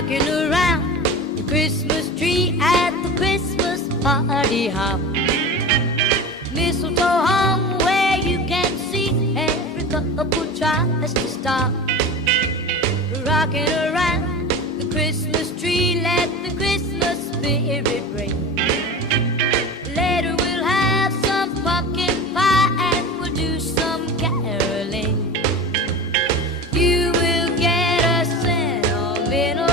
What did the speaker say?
rocking around the Christmas tree at the Christmas party hop. Mistletoe hung where you can see every couple tries to stop. Rocking around the Christmas tree, let the Christmas spirit ring. Later we'll have some pumpkin pie and we'll do some caroling. You will get a sentimental